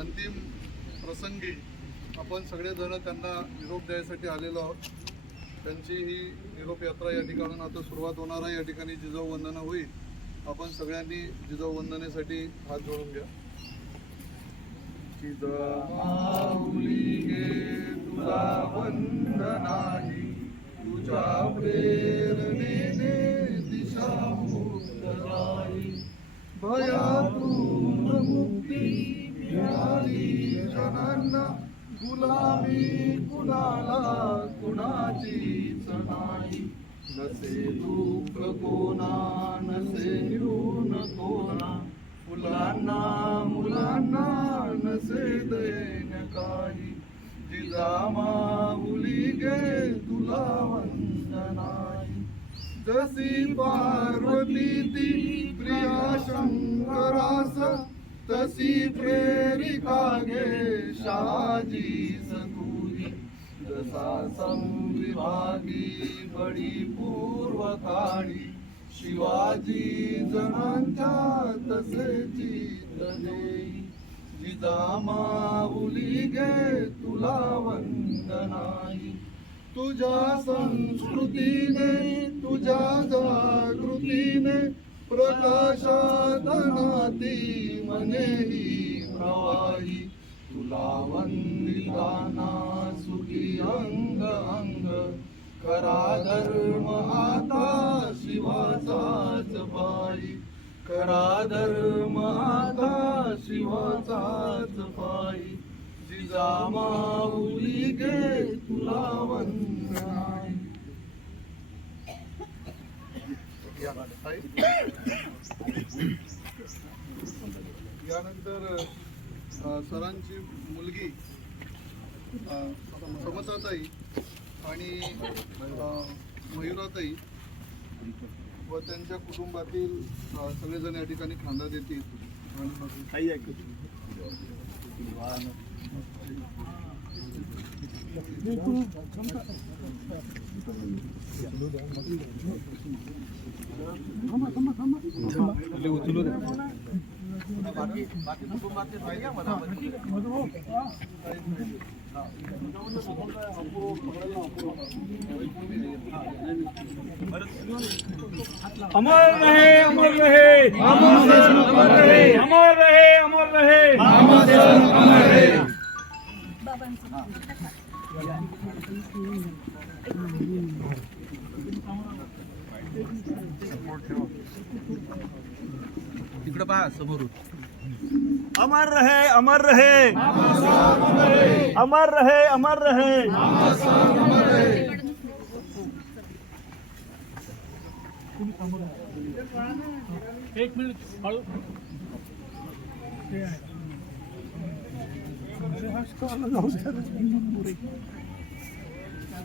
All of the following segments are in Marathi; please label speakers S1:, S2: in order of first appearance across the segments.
S1: अंतिम प्रसंगी आपण सगळेजण त्यांना निरोप द्यायसाठी आलेलो आहोत. त्यांची ही निरोप यात्रा या ठिकाणून आता सुरुवात होणार आहे. या ठिकाणी जिजाऊ वंदना होईल. आपण सगळ्यांनी जिजाऊ वंदनेसाठी हात जोडून घ्या. तुला वंदनाही तुझ्या प्रेरणेने दिशा भया तू मुक्ती मिळाली जनांना गुलामी कुणाला कुणाचीच नाही नसे दुःख कोणा नसे ऋण कोणा? मुलांना मुलांना नसे दैन काही? जिजामा मुली गे तुला वंदनाई. जसी पार्वती ती प्रिया शंकरास तशी प्रेरिका घे शहाजी सतुरी तसा संविभागी बडी पूर्व काळी शिवाजी जणांच्या तसे चित जिजामाऊली गे तुला वंदनाई। तुझ्या संस्कृतीने तुझ्या जागृतीने प्रकाशातनाती मने मनेही प्रवाही। तुला वंदिताना सुखी अंग अंग। करा धर्म आता शिवाचाच पायी करा धर्म आता शिवाचाच पायी जिजा माऊली गे तुला वंद यानंतर सरांची मुलगी समताताई आणि मयुराताई व त्यांच्या कुटुंबातील सगळेजण या ठिकाणी खांदा देतील. आणि मग
S2: अमर रहे अमर रहे। अमर रहे अमर रहे। अमर रहे
S3: तिकडं पहा समोरून.
S2: अमर रहे अमर रहे. अमर रहे अमर रहे. एक मिनिट हळू.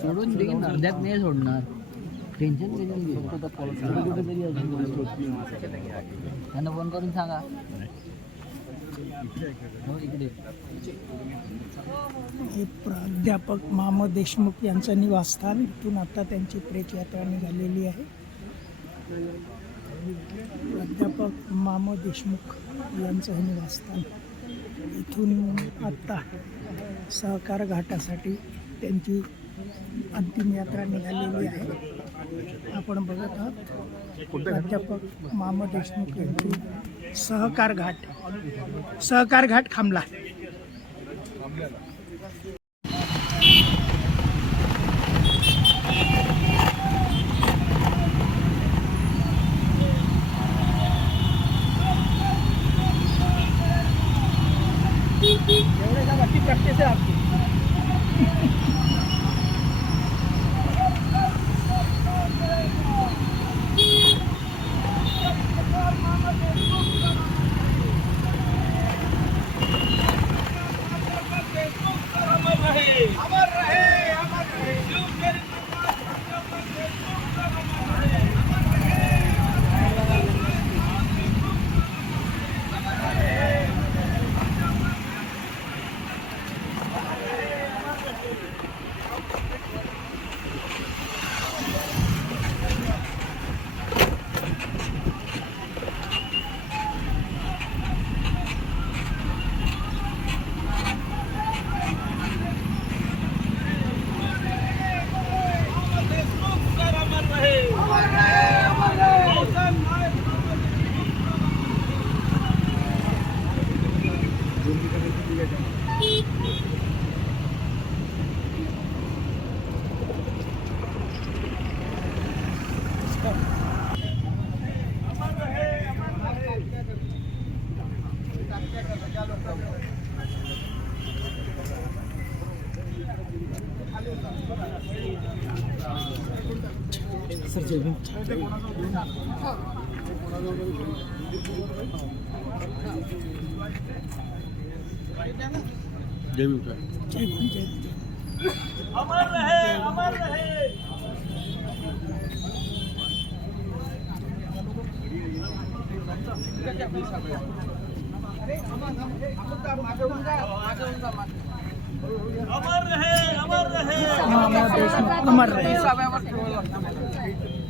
S3: सोडून देईन अर्ध्यात नाही सोडणार. टेन्शन त्यांना फोन करून सांगा. हो, इकडे.
S4: हे प्राध्यापक माम देशमुख यांचं निवासस्थान. इथून आता त्यांची प्रेत यात्रा निघालेली आहे. प्राध्यापक माम देशमुख यांचं हे निवासस्थान. इथून आत्ता सहकार घाटासाठी त्यांची अंतिम यात्रा निघालेली आहे. आपण बघत आहोत प्राध्यापक माम देशमुख यांची सहकार घाट. सहकार घाट खांबला. जय भीम जय भीम.
S2: अमर रहे अमर रहे अमर रहे अमर रहे
S4: अमर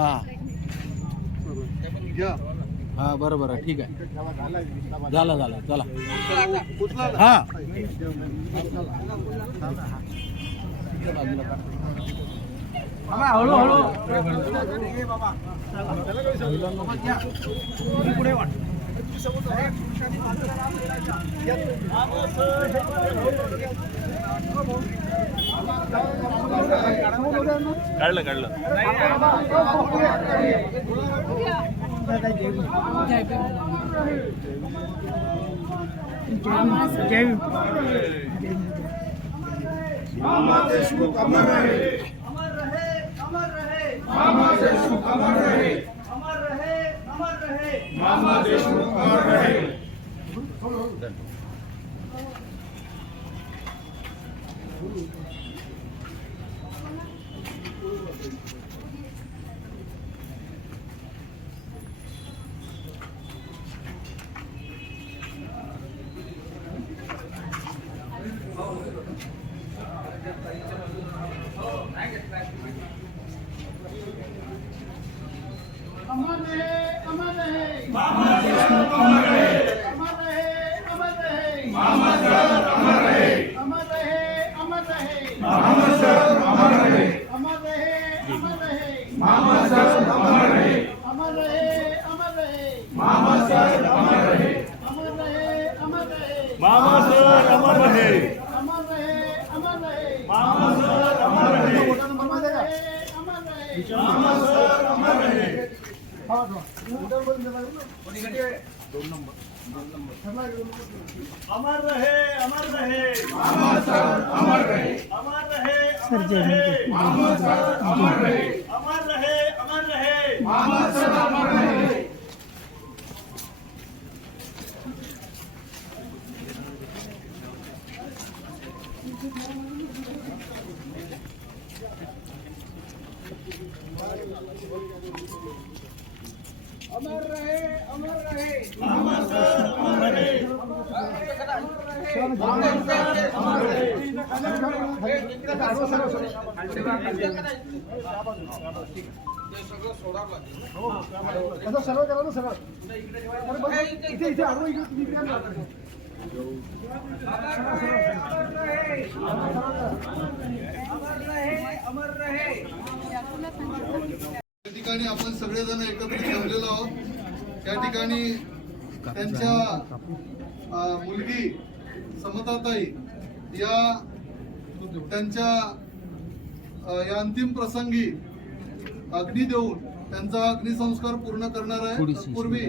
S5: हा. बरोबर आहे. ठीक आहे. झाला झाला चला.
S1: उचला ना.
S5: हा
S2: काढलं काढलं
S4: जय भीम.
S2: अमर रहे। अमर रहे। अमर देशमुख अमर रहे। अमर रहे अमर रहे मामा सर अमर रहे मामा सर अमर रहे मामा सर अमर रहे अमर रहे अमर रहे मामा सर अमर रहे अमर रहे
S4: सर जय भीम
S2: अमर रहे अमर रहे मामा सर अमर रहे
S1: रहे अमर रहे। त्या ठिकाणी आपण सगळेजण एकत्रित जमलेलो आहोत. त्या ठिकाणी त्यांच्या मुलगी समताताई या त्यांच्या या अंतिम प्रसंगी अग्नी देऊन त्यांचा अग्निसंस्कार पूर्ण करणार आहे. पूर्वी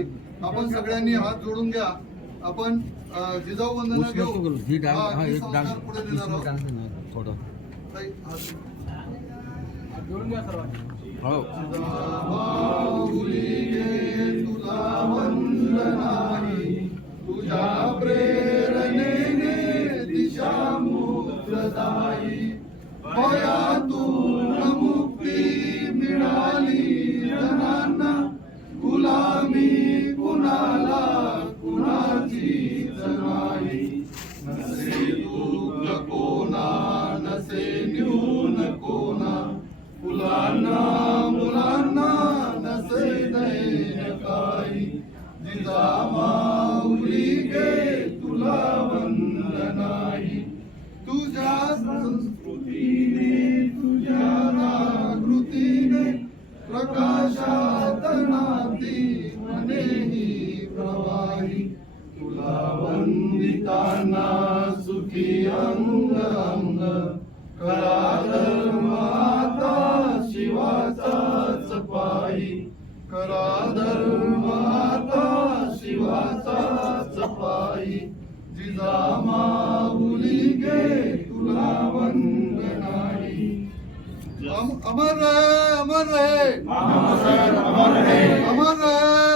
S1: आपण सगळ्यांनी हात जोडून घ्या. आपण जिजाऊ वंदना घेऊ. हा अग्निसंस्कार पुढे देणार आहोत.
S5: हो.
S1: तुला वंदनाही तुझ्या प्रेरणेने दिशा मुक्तदायी भयातून मुक्ती करा धर्म आता शिवाचाच पायी जिजामाऊली गे तुला वंदनाई. अमर रहे अमर रहे अमर रहे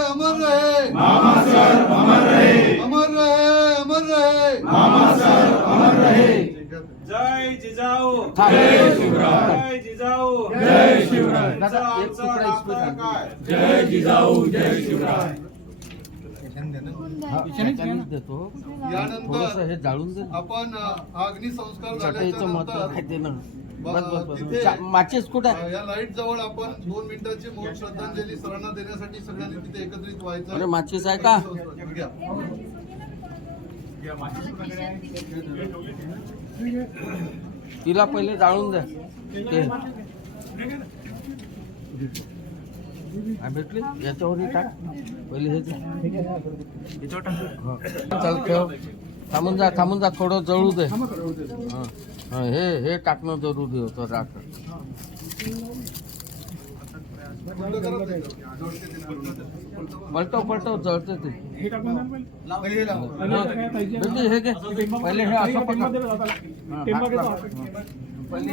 S1: अमर रहे अमर रहे
S6: जय जिजाऊ
S5: थांब.
S6: जय जिजाऊ
S5: जय शिवराय.
S6: आमचं-
S5: दादा, एक
S6: आमचं
S5: तुकडा
S6: नातं
S5: इस्पितळ.
S6: काय
S5: जय जिजाऊ जय शिवराय. हा, देतो
S1: यानंतर
S5: हे जाळून दे
S1: आपण अग्निसंस्कार झाल्याच्या
S5: काय ते ना?
S1: ब-
S5: बस बस बस.
S1: तिथे-
S5: चा- माचीस कुठे? आहे?
S1: या लाइट जवळ आपण दोन मिनिटाची मौन श्रद्धांजली सरांना देण्यासाठी सगळ्यांनी तिथे एकत्रित व्हायचं.
S5: अरे माचीस आहे का. तिला पहिले जाळून द्या भेटली याच्यावर टाक. पहिले हे. हा. चल ठेव. थांबून जा थांबून जा थोडं जळू दे. हा. हा, टाकणं जरुरी होतं राख. पलटव पलटव जळते ते.
S1: हे.
S5: हा. हे. घे. पहिले हे असं हा. पहिले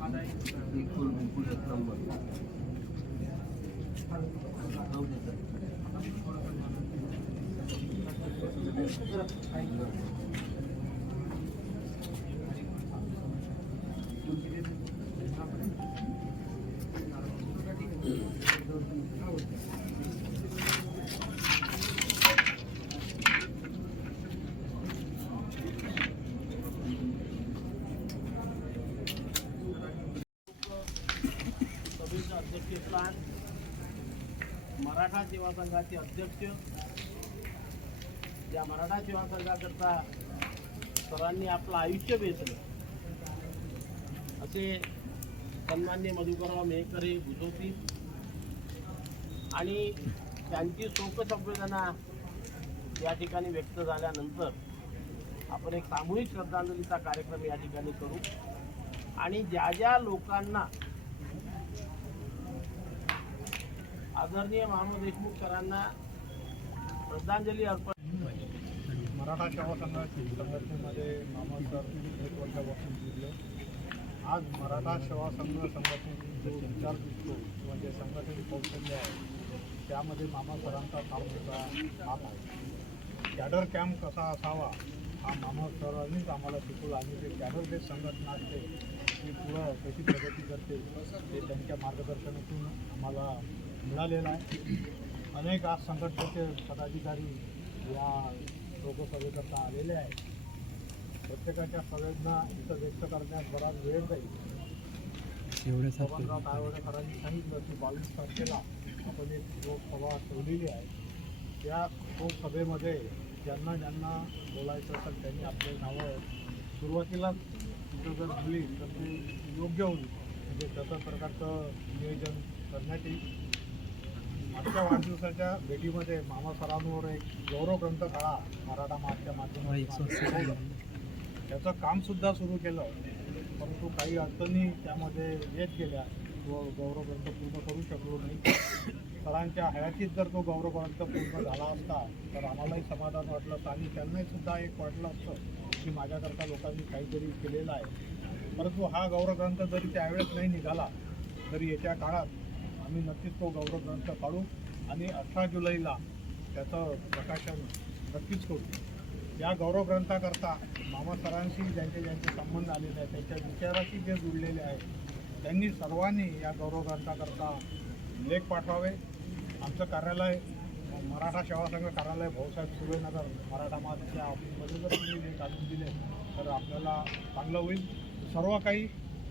S5: जा, जा, जा, तू जा. तू- तू घे. बिलकुल बिलकुल एक नंबर जाऊ दे तर.
S6: सभेचं अध्यक्षस्थान मराठा सेवा संघाचे अध्यक्ष या मराठा सेवा संघाकरता सरांनी आपलं आयुष्य वेचलं असे सन्मान्य मधुकरराव मेहकर हे बुजवतील आणि त्यांची शोकसंवेदना या ठिकाणी व्यक्त झाल्यानंतर आपण एक सामूहिक श्रद्धांजलीचा कार्यक्रम या ठिकाणी करू. आणि ज्या ज्या लोकांना आदरणीय महामू देशमुख सरांना श्रद्धांजली अर्पण.
S7: मराठा सेवा संघाची संघटनेमध्ये मामा सर एक वर्षापासून जुळले आज मराठा सेवा संघ संघटनेची जो विचार दिसतो म्हणजे किंवा जे संघटनेचे कौशल्य आहे त्यामध्ये मामा सरांचा फार मोठा हात आहे. कॅडर कॅम्प कसा असावा हा मामा सरांनीच आम्हाला शिकवला. आणि जे कॅडर बेस संघटना असते ती पुढं कशी प्रगती करते ते त्यांच्या मार्गदर्शनातून आम्हाला मिळालेलं आहे अनेक आज संघटनेचे पदाधिकारी या लोकसभेकरता आलेले आहेत. प्रत्येकाच्या संवेदना इथं व्यक्त करण्यास बराच वेळ जाईल. तायवडे सरांनी सांगितलं की बावीस तारखेला आपण एक लोकसभा ठेवलेली आहे. त्या लोकसभेमध्ये ज्यांना ज्यांना बोलायचं असेल त्यांनी आपले नावं सुरुवातीलाच तिथं जर दिली तर ते योग्य होईल. म्हणजे तसं प्रकारचं नियोजन करण्यात येईल. आजच्या वाढदिवसाच्या भेटीमध्ये मामा सरांवर एक गौरव ग्रंथ काढा मराठा मागच्या माध्यमातून. त्याचं काम सुद्धा सुरू केलं. परंतु काही अडचणी त्यामध्ये येत गेल्या. व गौरव ग्रंथ पूर्ण करू शकलो नाही. सरांच्या हयातीत जर तो गौरव ग्रंथ पूर्ण झाला असता तर आम्हालाही समाधान वाटलं. असतं आणि त्यांनाही सुद्धा एक वाटलं असतं की माझ्याकरता लोकांनी काहीतरी केलेलं आहे. परंतु हा गौरव ग्रंथ जरी त्यावेळेस नाही निघाला तरी येत्या काळात आम्ही नक्कीच तो गौरव ग्रंथ काढू आणि अठरा जुलैला त्याचं प्रकाशन नक्कीच करू. या गौरव ग्रंथाकरता मामा सरांशी ज्यांचे ज्यांचे संबंध आलेले आहेत त्यांच्या विचाराशी जे जुळलेले आहेत त्यांनी सर्वांनी या गौरव ग्रंथाकरता लेख पाठवावे. आमचं कार्यालय मराठा सेवा संघ कार्यालय भाऊसाहेब सुरेनगर मराठा मार्गच्या ऑफिसमध्ये जर तुम्ही लेख आणून दिले तर आपल्याला चांगलं होईल. सर्व काही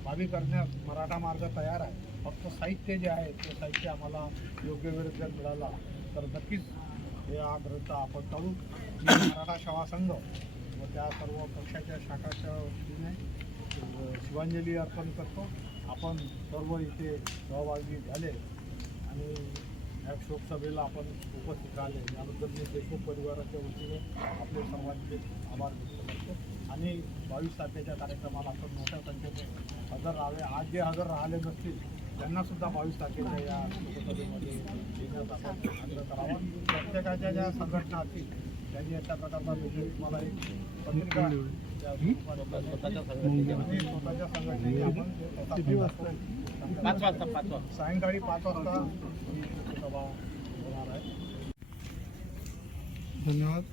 S7: भावी करण्यास मराठा मार्ग तयार आहे. फक्त साहित्य जे आहे ते साहित्य आम्हाला योग्य वेळेत जर मिळाला तर नक्कीच हे हा आपण काढू मराठा सेवा संघ व त्या सर्व पक्षाच्या शाखाच्या वतीने शिवांजली अर्पण करतो. आपण सर्व इथे सहभागी झाले आणि या शोकसभेला आपण उपस्थित राहिले. याबद्दल मी देशमुख परिवाराच्या वतीने आपले सर्वांचे आभार व्यक्त करतो. आणि बावीस तारखेच्या कार्यक्रमाला आपण मोठ्या संख्येने हजर राहावे. आज जे हजर राहिले नसतील त्यांना सुद्धा बावीस तारखेच्या या लोकसभेमध्ये येण्यास आपण आग्रह करावा. प्रत्येकाच्या ज्या संघटना असतील त्यांनी अशा प्रकारचा विषय मला एक पत्रिका
S6: स्वतःच्या संघटनेच्या
S7: आणि स्वतःच्या संघटनेची आपण स्वतः संघटना-
S6: पाच वाजता पाच वाजता.
S7: सायंकाळी पाच वाजता ही सभा होणार आहे.
S1: धन्यवाद.